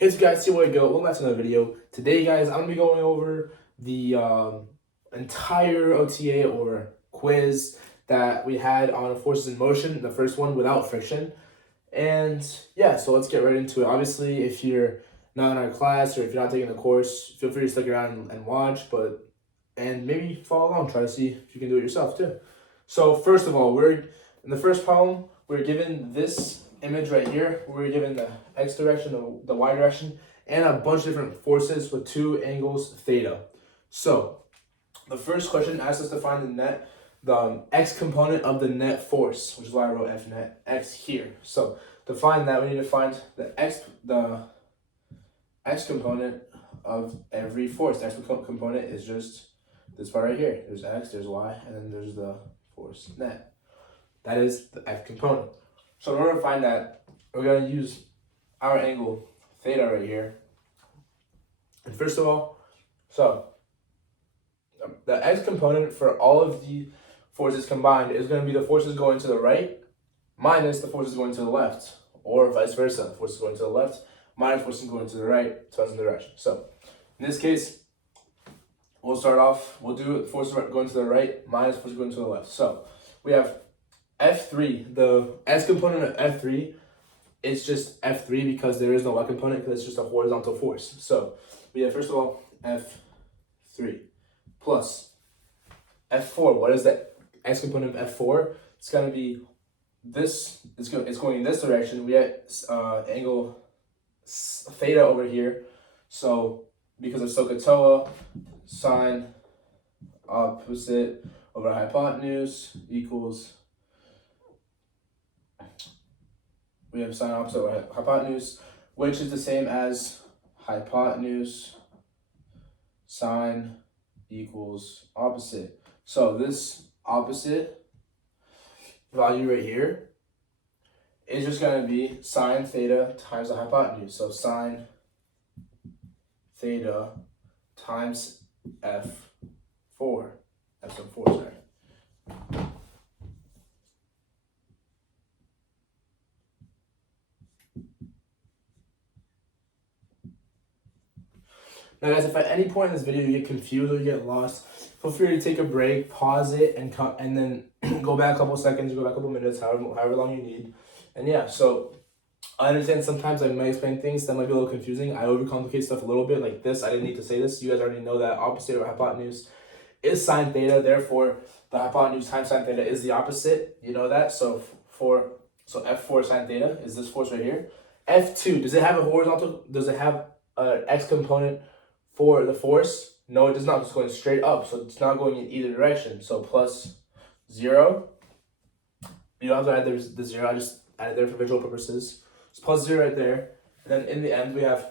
Hey guys, see where we go. Welcome back to another video. Today, guys, I'm gonna be going over the entire OTA or quiz that we had on Forces in Motion, the first one without friction. And yeah, so let's get right into it. Obviously, if you're not in our class or if you're not taking the course, feel free to stick around and watch, and maybe follow along, try to see if you can do it yourself too. So first of all, we're in the first problem, we're given this image right here. We're given the x direction, the y direction, and a bunch of different forces with two angles theta. So the first question asks us to find the x component of the net force, which is why I wrote F net x here. So to find that, we need to find the x component of every force. The x component is just this part right here. There's x, there's y, and then there's the force net. That is the x component. So in order to find that, we're going to use our angle theta right here. And first of all, the x component for all of the forces combined is going to be the forces going to the right minus the forces going to the left, or vice versa. The forces going to the left minus forces going to the right, depends on the direction. So in this case, we'll do forces going to the right minus forces going to the left. So we have F3, the x component of F3 is just F3 because there is no y component because it's just a horizontal force. So we have, first of all, F3 plus F4. What is the x component of F4? It's going to be this, it's going in this direction. We have angle theta over here. So because of SOHCAHTOA, sine opposite over hypotenuse equals, we have sine opposite over hypotenuse, which is the same as hypotenuse sine equals opposite. So this opposite value right here is just going to be sine theta times the hypotenuse. So sine theta times F4. F sub 4, sorry. Now guys, if at any point in this video you get confused or you get lost, feel free to take a break, pause it, and then go back a couple seconds, go back a couple minutes, however long you need. And yeah, so I understand sometimes I might explain things that might be a little confusing. I overcomplicate stuff a little bit like this. I didn't need to say this. You guys already know that opposite of hypotenuse is sine theta. Therefore, the hypotenuse times sine theta is the opposite. You know that. So F4 sine theta is this force right here. F2, does it have a horizontal? Does it have an x component for the force? No, it does not. It's going straight up, so it's not going in either direction. So plus 0. You don't have to add the 0. I just added there for visual purposes. It's plus 0 right there. And then in the end, we have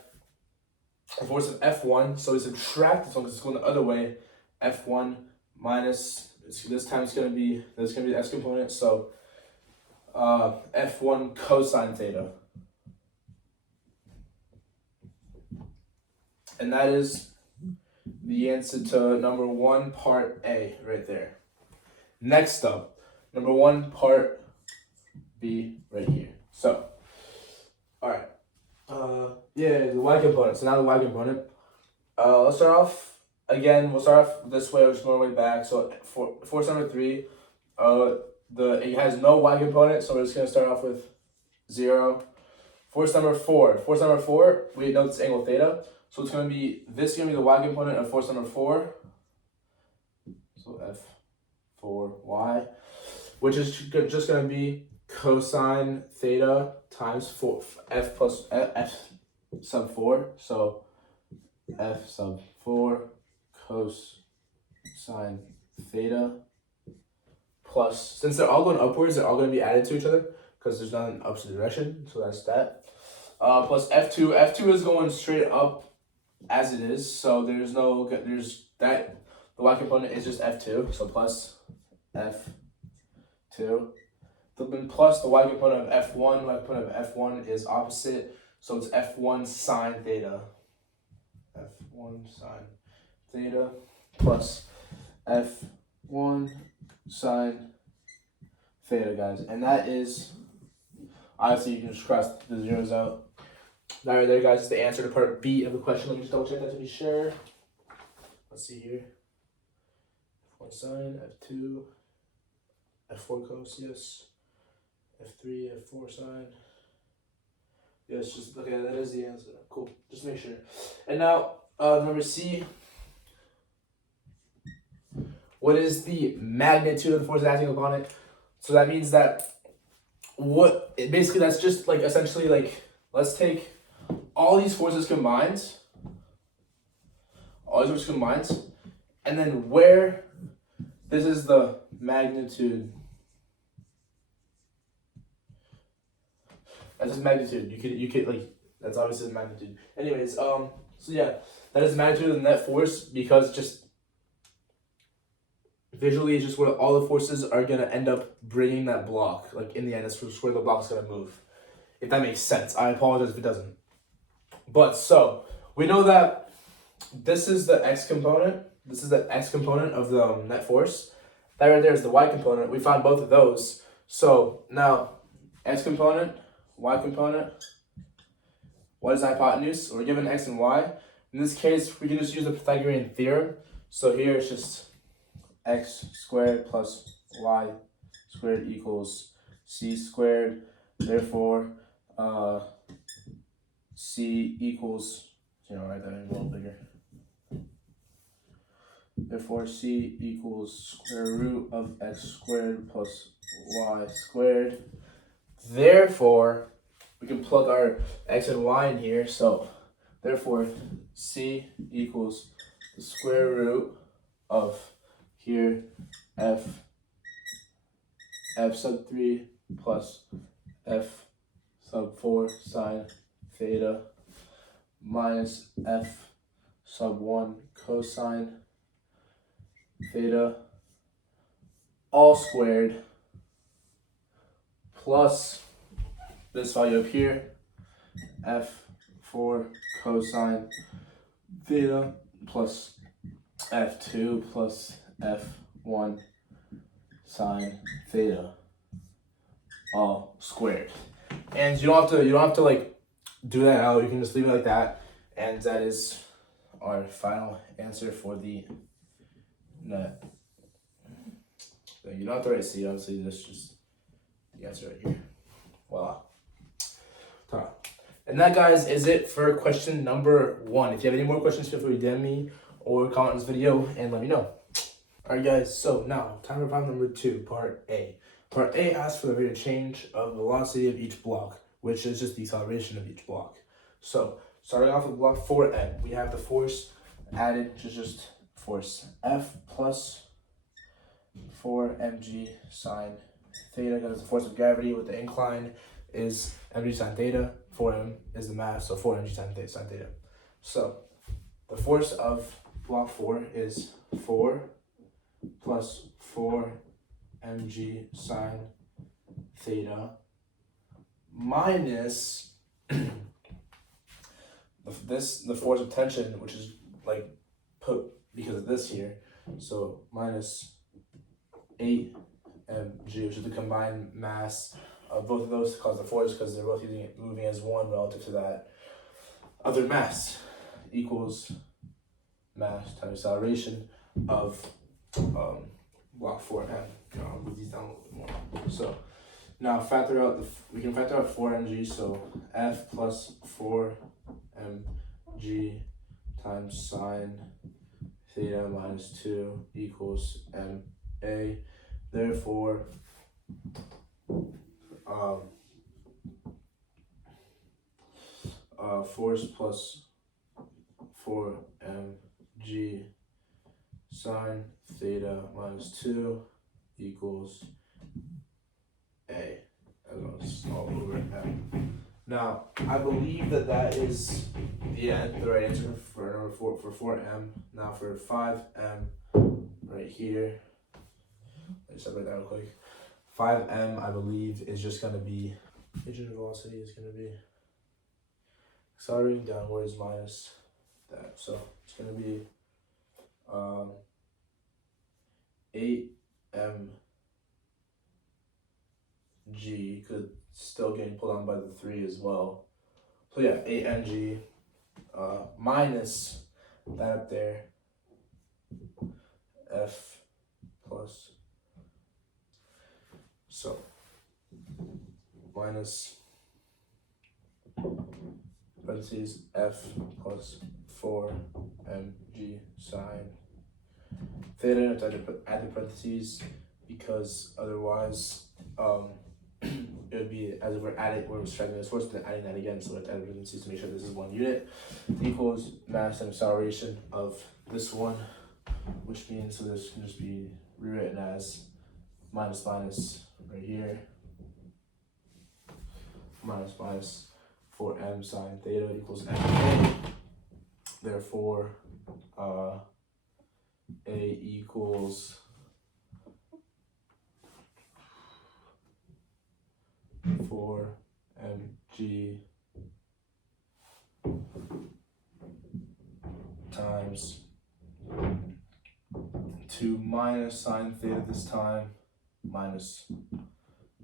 a force of F1. So we subtract this one because it's going the other way. F1 minus, this time it's going to be the x component. So F1 cosine theta. And that is the answer to number 1, part A, right there. Next up, number 1, part B, right here. So, all right. The y component. So now the y component. Let's start off again. We'll start off this way. We're just going way back. So for force number 3, it has no y component. So we're just gonna start off with 0. Force number 4. Force number 4. We know this angle theta. So it's going to be the y component of force number 4. So F4y, which is just going to be cosine theta times F sub 4. So F sub 4 cosine theta plus, since they're all going upwards, they're all going to be added to each other because there's not an opposite direction. So that's that. Plus F2. F2 is going straight up as it is, so the y component is just F2, so plus F2. Then plus the y component of F1, y component of F1 is opposite, so it's F1 sine theta. F1 sine theta plus F1 sine theta, guys. And that is, obviously you can just cross the zeros out. That right there, guys, is the answer to part B of the question. Let me just double check that to be sure. Let's see here. F1 sine, F2, F4 cos, yes. F3, F4 sine. Yes, just, okay, that is the answer. Cool, just make sure. And now, number C. What is the magnitude of the force acting upon it? So that means that basically that's just like essentially like, let's take all these forces combined, and then where this is the magnitude. That's just magnitude. You could like, that's obviously the magnitude. Anyways, so yeah, that is the magnitude of the net force, because just visually it's just where all the forces are gonna end up bringing that block. Like in the end, that's where the block's gonna move. If that makes sense. I apologize if it doesn't. But so we know that this is the x component. This is the x component of the net force. That right there is the y component. We found both of those. So now x component, y component. What is the hypotenuse? We're given x and y. In this case, we can just use the Pythagorean theorem. So here it's just x squared plus y squared equals c squared. Therefore, c equals, write that in a little bigger. Therefore, c equals square root of x squared plus y squared. Therefore, we can plug our x and y in here. So, therefore, c equals the square root of here f sub 3 plus f sub 4 sine theta minus f sub 1 cosine theta all squared plus this value up here, f4 cosine theta plus f2 plus f1 sine theta all squared. And you don't have to like do that out. You can just leave it like that, and that is our final answer for the net. You don't have to write C, obviously. That's just the answer right here. Voila. And that, guys, is it for question number 1. If you have any more questions, feel free to DM me or comment on this video and let me know. Alright, guys, so now time for problem number 2, part A. Part A asks for the rate of change of velocity of each block, which is just the acceleration of each block. So starting off with block 4M, we have the force added to just force F plus 4 mg sine theta, because the force of gravity with the incline is mg sine theta. 4m is the mass, so 4 mg sine theta. So the force of block 4 is 4 plus 4 mg sine theta minus the force of tension, which is like put because of this here, so minus 8 mg, which is the combined mass of both of those to cause the force, because they're both moving as one relative to that other mass, equals mass times acceleration of block 4m. I'll move these down a little bit more. So now we can factor out 4 mg, so F plus 4 mg times sine theta minus 2 equals ma. Therefore, force plus 4 mg sine theta minus 2 equals a. That's all over m. Now, I believe that is the right answer for number 4 for 4m. Now for 5m, right here. Let's separate that real quick. 5m, I believe, is just going to be, agent velocity is going to be accelerating downwards minus that. So it's going to be 8mg, because it's still getting pulled on by the 3 as well. So So yeah, 8mg minus that up there, f plus, so minus parentheses f plus 4mg sine theta. I have to add the parentheses because otherwise it would be as if we're stretching this force, but adding that again, so we have to add parentheses to make sure this is 1 unit, equals mass and acceleration of this one, which means, so this can just be rewritten as minus minus right here, minus minus 4m sine theta equals ma. Therefore, A equals 4mg times 2 minus sine theta this time, minus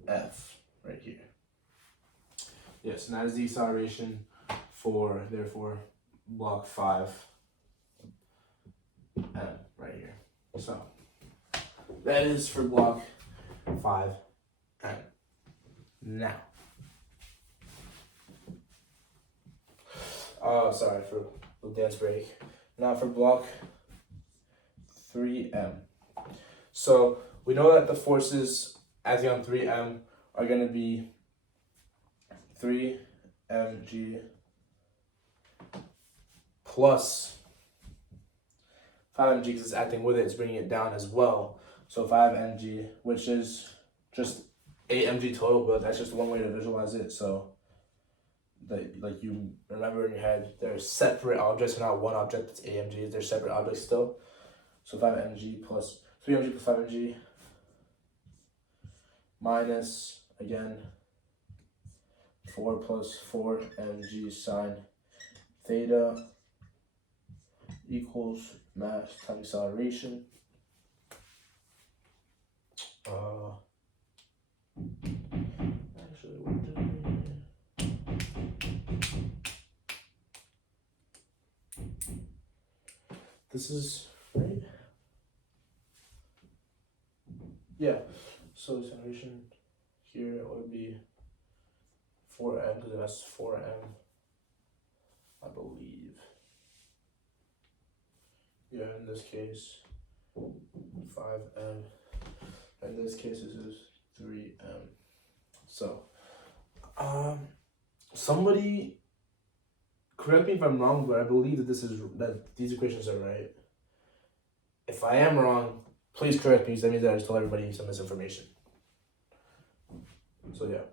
f right here. Yes, and that is the acceleration for, therefore, block 5M right here. So that is for block 5M. Now, sorry for the dance break. Now for block 3M. So we know that the forces acting on 3M are going to be 3mg plus 5mg, because it's acting with it, it's bringing it down as well. So 5mg, which is just 8mg total, but that's just one way to visualize it. So like you remember in your head, they're separate objects, not one object that's 8mg, they're separate objects still. So 5mg plus 3mg plus 5mg minus, again, 4 plus 4mg sine theta equals mass times acceleration. Actually, what did this is right? Yeah. So acceleration here would be 4m, because that's 4m, I believe. Yeah, in this case, 5m. In this case, this is 3m. So, somebody correct me if I'm wrong, but I believe that these equations are right. If I am wrong, please correct me, because that means that I just told everybody some misinformation. So yeah.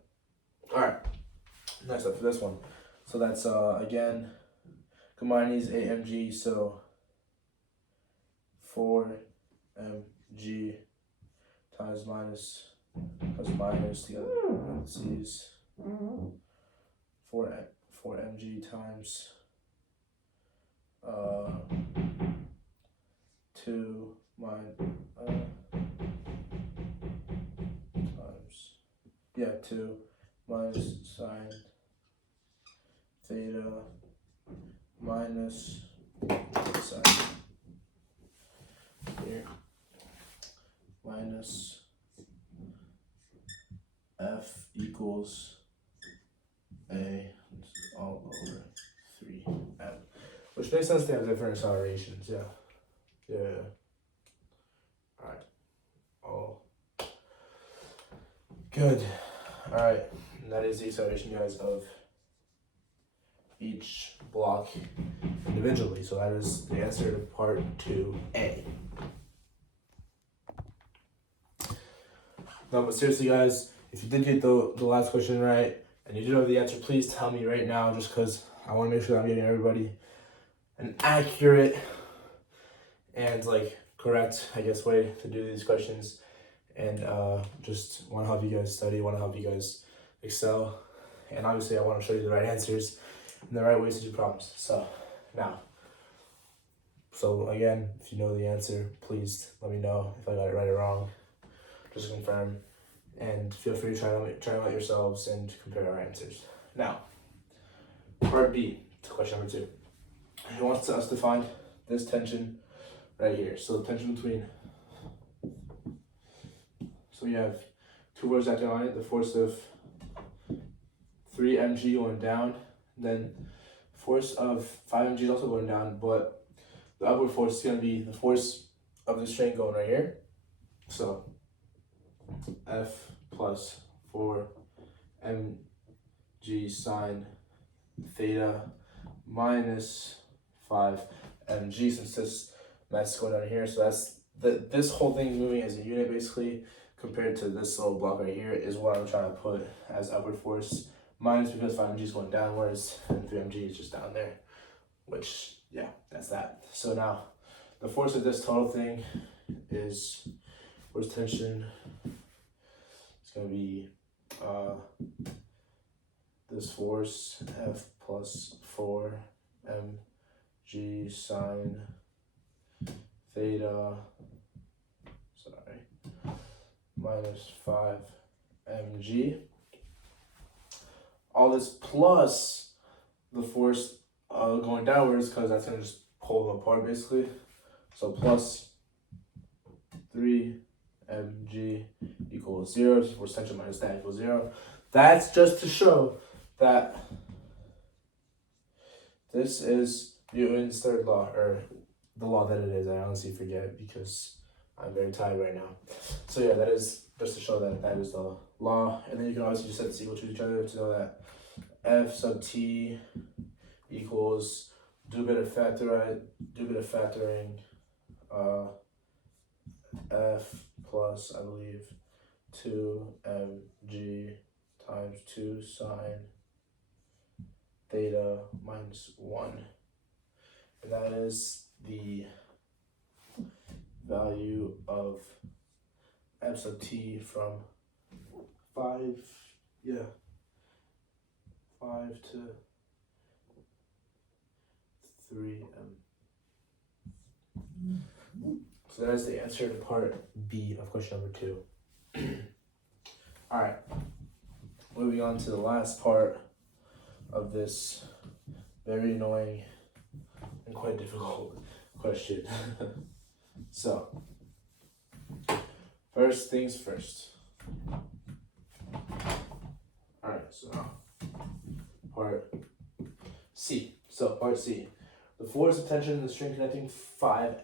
All right. Next up for this one. So that's again, combine these 8mg, so 4mg times minus plus minus together parentheses 4mg times 2 times 2 minus sine theta minus sine here minus f equals a all over 3m, which makes sense to have different accelerations. Yeah. All right. Oh, good. All right. And that is the acceleration, guys, of each block individually. So that is the answer to part 2A. No, but seriously, guys, if you did get the last question right and you do know the answer, please tell me right now, just because I want to make sure that I'm getting everybody an accurate and correct, I guess, way to do these questions. And just want to help you guys study, want to help you guys excel. And obviously, I want to show you the right answers and the right ways to do problems. So again, if you know the answer, please let me know if I got it right or wrong. Just to confirm, and feel free to try them out yourselves and compare our answers. Now, Part B to question number 2. He wants us to find this tension right here. So the tension between, so we have two forces acting on it, the force of 3 mg going down, then force of 5 mg is also going down, but the upward force is going to be the force of the string going right here. So F plus 4 mg sine theta minus 5 mg, since this mass is going down here. So that's this whole thing is moving as a unit basically, compared to this little block right here is what I'm trying to put as upward force, minus because 5 mg is going downwards and 3 mg is just down there, which, yeah, that's that. So now the force of this total thing is, force tension, it's going to be this force F plus 4 mg sine theta, minus 5 mg. All this plus the force going downwards, because that's going to just pull them apart basically. So plus 3 mg equals 0. Force tension minus that equals 0. That's just to show that this is Newton's third law, or the law that it is. I honestly forget because I'm very tired right now. So yeah, that is just to show that that is the law. And then you can obviously just set this equal to each other to know that F sub t equals, do a bit of factoring, F plus, I believe, 2 mg times 2 sine theta minus 1. And that is the value of F sub t from 5 to 3 So that is the answer to part B of question number 2. Alright, moving on to the last part of this very annoying and quite difficult question. So, first things first. Alright, so part C. So, part C. The force of tension in the string connecting 5M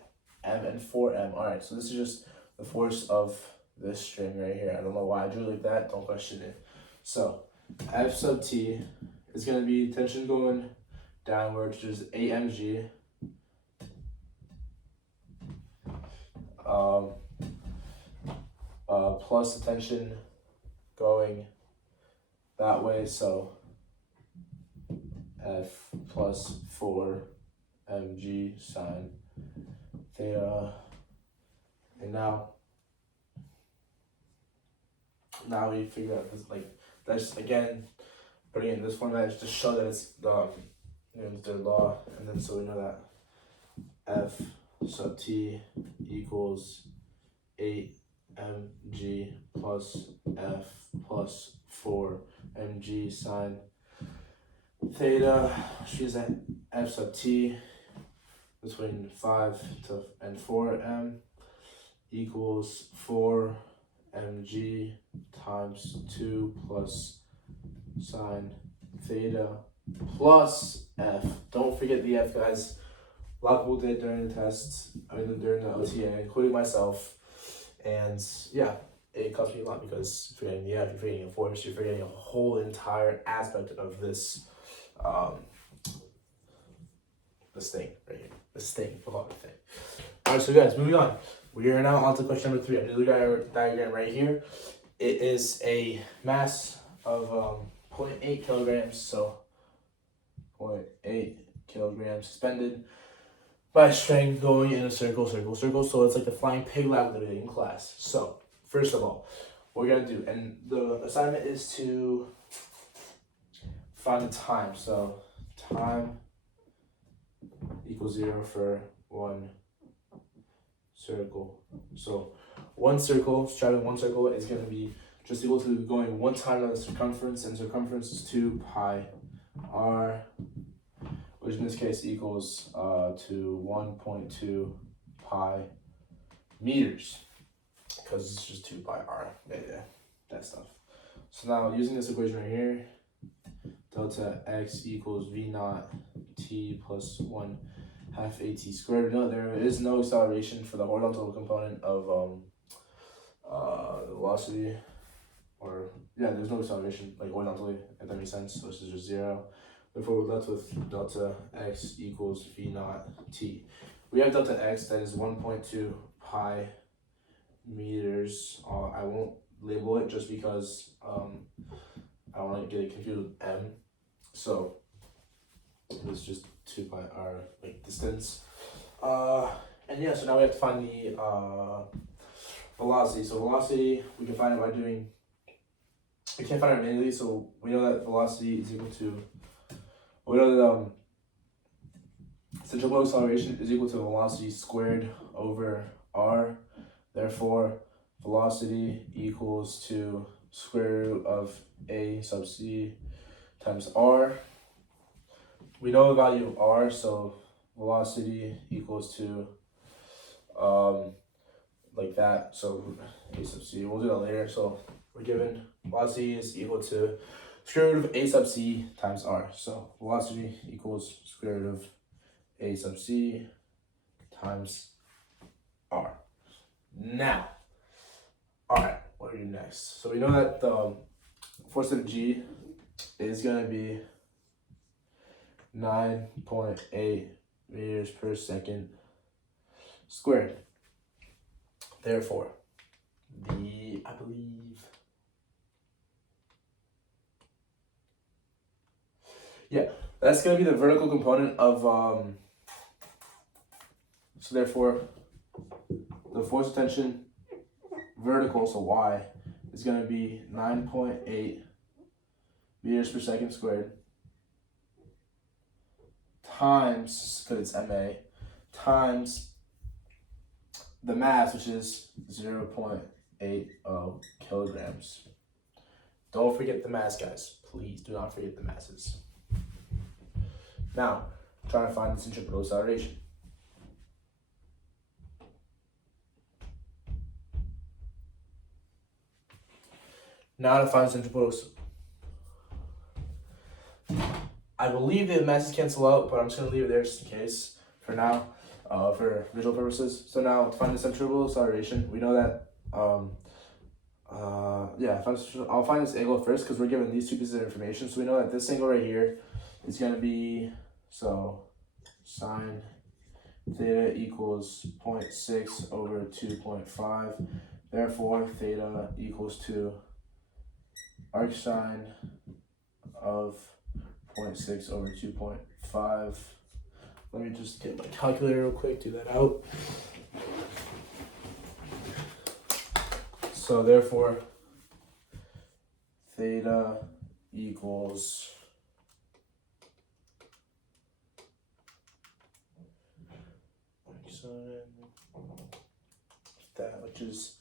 and 4M. Alright, so this is just the force of this string right here. I don't know why I drew it like that. Don't question it. So, F sub t is going to be tension going downward, which is 8 mg. Plus the tension going that way, so F plus 4 mg sine theta. And now we figure out this, like, that's again putting it in this format is to show that it's the third law, and then so we know that F sub t equals 8 mg plus F plus 4 mg sine theta, which is at F sub t between 5 and 4m equals 4 mg times 2 plus sine theta plus F. Don't forget the F, guys. A lot of people did during the test, during the OTA, including myself. And yeah, it cost me a lot because if you're forgetting the F, you're forgetting a force, you're forgetting a whole entire aspect of this, this thing right here. This thing, we'll call it a thing. Alright, so guys, moving on. We are now on to question number 3. I do the diagram right here. It is a mass of 0.8 kilograms, so 0.8 kilograms suspended by a string going in a circle. So it's like the flying pig lab literally in class. So first of all, what we're gonna do, and the assignment is to find the time. So time equals 0 for one circle. So one circle, straddling one circle, is gonna be just equal to going one time on the circumference, and circumference is 2 pi r which in this case equals to 1.2 pi meters, because it's just 2 pi r. Yeah, that stuff. So now using this equation right here, delta x equals v naught t plus 1 half at squared. No, there is no acceleration for the horizontal component of the velocity, or yeah, there's no acceleration like horizontally, if that makes sense. So this is just 0. Therefore, we're left with delta x equals v naught t. We have delta x that is 1.2 pi meters. I won't label it just because I don't want to get it confused with m. So it's just 2 pi r like distance. And yeah, so now we have to find the velocity. So velocity, we can find it by doing, we can't find it manually, so we know that velocity is equal to, we know that centripetal acceleration is equal to velocity squared over r. Therefore, velocity equals to square root of a sub c times r. We know the value of r, so velocity equals to like that, so a sub c. We'll do that later. So we're given velocity is equal to square root of a sub c times r. So velocity equals square root of a sub c times r. Now, all right, what do we do next? So we know that the force of G is going to be 9.8 meters per second squared. Therefore, I believe, yeah, that's going to be the vertical component of, so therefore, the force of tension vertical, so y, is going to be 9.8 meters per second squared times, because it's MA, times the mass, which is 0.80 kilograms. Don't forget the mass, guys. Please do not forget the masses. Now, trying to find the centripetal acceleration. Now to find centripetal. I believe the masses cancel out, but I'm just going to leave it there just in case for now, for visual purposes. So now to find the centripetal acceleration, we know that, I'll find this angle first because we're given these two pieces of information. So we know that this angle right here is going to be, so sine theta equals 0.6 over 2.5. Therefore, theta equals to arc sine of 0.6 over 2.5. Let me just get my calculator real quick, do that out. So therefore, theta equals that, which is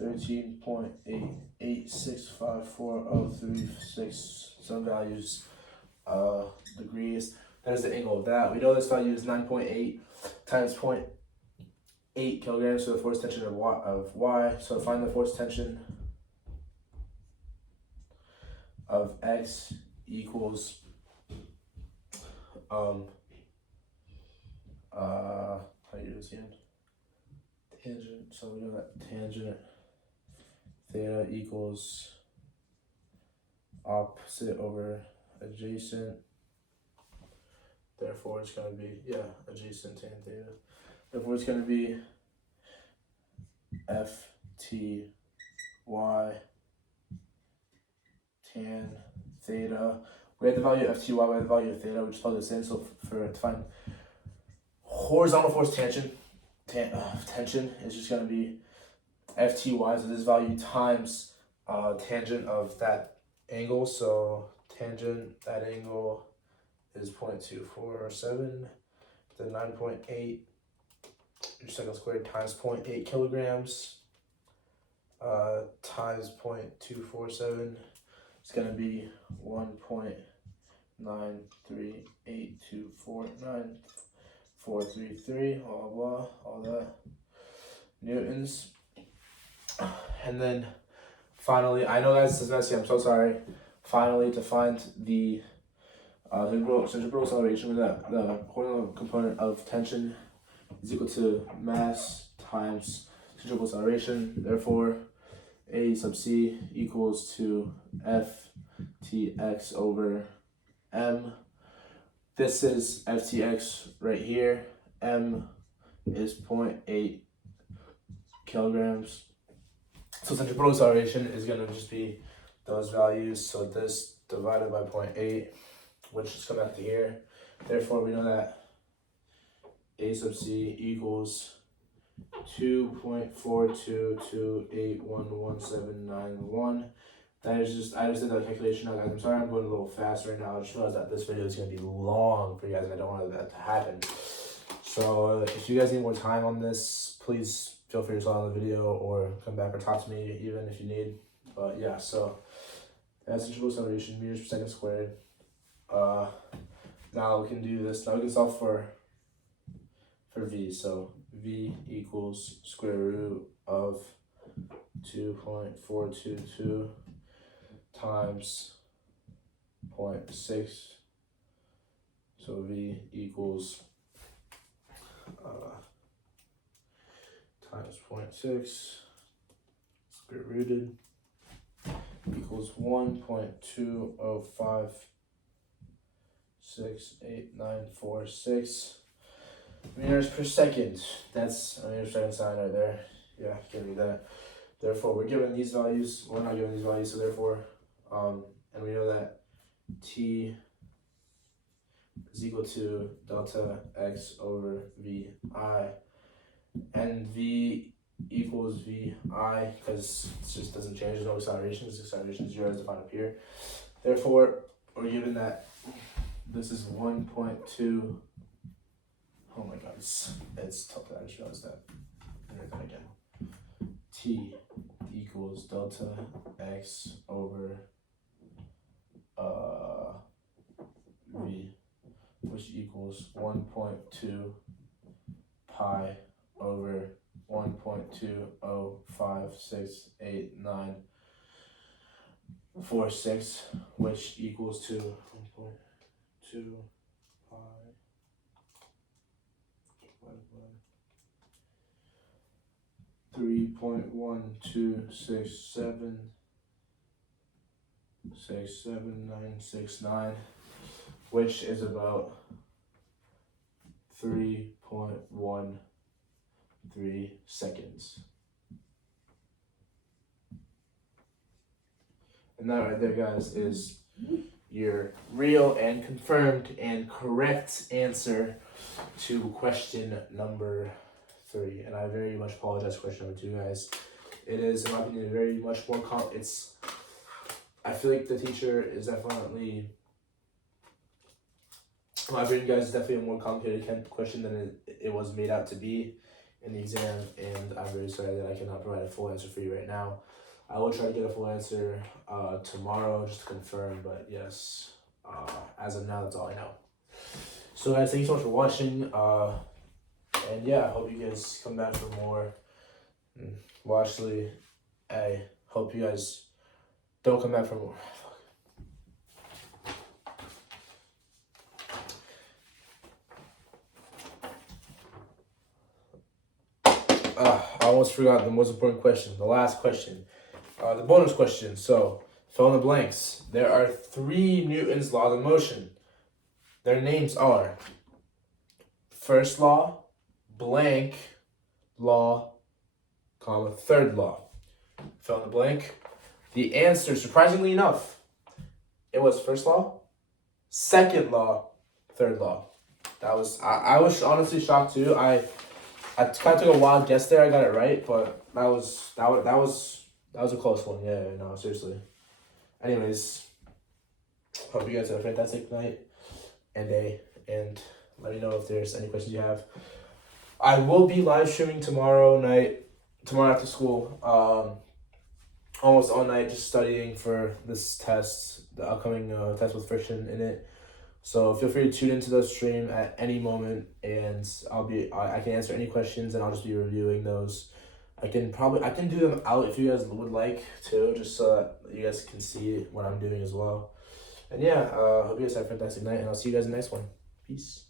13.8865436 some values degrees. That is the angle of that. We know this value is 9.8 times 0.8 kilograms, so the force tension of y. So find the force tension of x equals how do you do this again? Tangent. So we know that tangent theta equals opposite over adjacent. Therefore, it's going to be, adjacent tan theta. Therefore, it's going to be FTY tan theta. We have the value of FTY, we have the value of theta, we just plug this in. So to find horizontal force tension is just going to be FTY, so this value times tangent of that angle. So tangent that angle is 0.247, then 9.8 second squared times 0.8 kilograms times 0.247. It's going to be 1.9382 249.433, blah, blah, all that, newtons. And then finally, I know that's messy, I'm so sorry. Finally, to find the centripetal acceleration, the horizontal component of tension is equal to mass times centripetal acceleration. Therefore, A sub c equals to ftx over m. This is ftx right here. M is 0.8 kilograms. So centripetal acceleration is going to just be those values. So this divided by 0.8, which is coming out to here. Therefore, we know that A sub c equals 2.4228111791. That is just, I just did that calculation now, guys. I'm sorry I'm going a little fast right now. I just realized that this video is going to be long for you guys, and I don't want that to happen. So if you guys need more time on this, please feel free to stop on the video or come back or talk to me even if you need. But yeah, so that's centripetal acceleration, meters per second squared. Now we can do this. Now we can solve for v. So v equals square root of 2.422 times 0.6. So v equals times 0.6 square rooted equals 1.20568946 meters per second. That's a meter per second sign right there. Yeah, you can read that. Therefore, we're given these values. We're not given these values, so therefore, and we know that t is equal to delta x over vi, and v equals vi because it just doesn't change. There's no acceleration. This acceleration is 0 as defined up here. Therefore, we're given that this is 1.2. Oh my god, it's tough. I just realized that. Write that again. T equals delta x over v, which equals 1.2 pi over 1.20568946, which equals to 1.2 pi 3.126767969, which is about 3.13 seconds. And that right there, guys, is your real and confirmed and correct answer to question number 3. And I very much apologize for question number 2, guys. It is, in my opinion, very much more I feel like the teacher is definitely, in my opinion, guys, it's definitely a more complicated question than it was made out to be in the exam, and I'm very sorry that I cannot provide a full answer for you right now. I will try to get a full answer tomorrow just to confirm, but yes, as of now, that's all I know. So guys, thank you so much for watching, and yeah, I hope you guys come back for more. Well, actually, I hope you guys don't come back for more. I almost forgot the most important question, the last question, the bonus question. So, fill in the blanks. There are 3 Newton's laws of motion. Their names are first law, blank law, comma, third law. Fill in the blank. The answer, surprisingly enough, it was first law, second law, third law. That was, I was honestly shocked too. I kind of took a wild guess there. I got it right, but that was a close one. Yeah, no, seriously. Anyways, hope you guys have a fantastic night and day, and let me know if there's any questions you have. I will be live streaming tomorrow after school, almost all night, just studying for this test, the upcoming test with friction in it. So feel free to tune into the stream at any moment, and I can answer any questions, and I'll just be reviewing those. I can do them out if you guys would like to, just so that you guys can see what I'm doing as well. And yeah, hope you guys have a fantastic night, and I'll see you guys in the next one. Peace.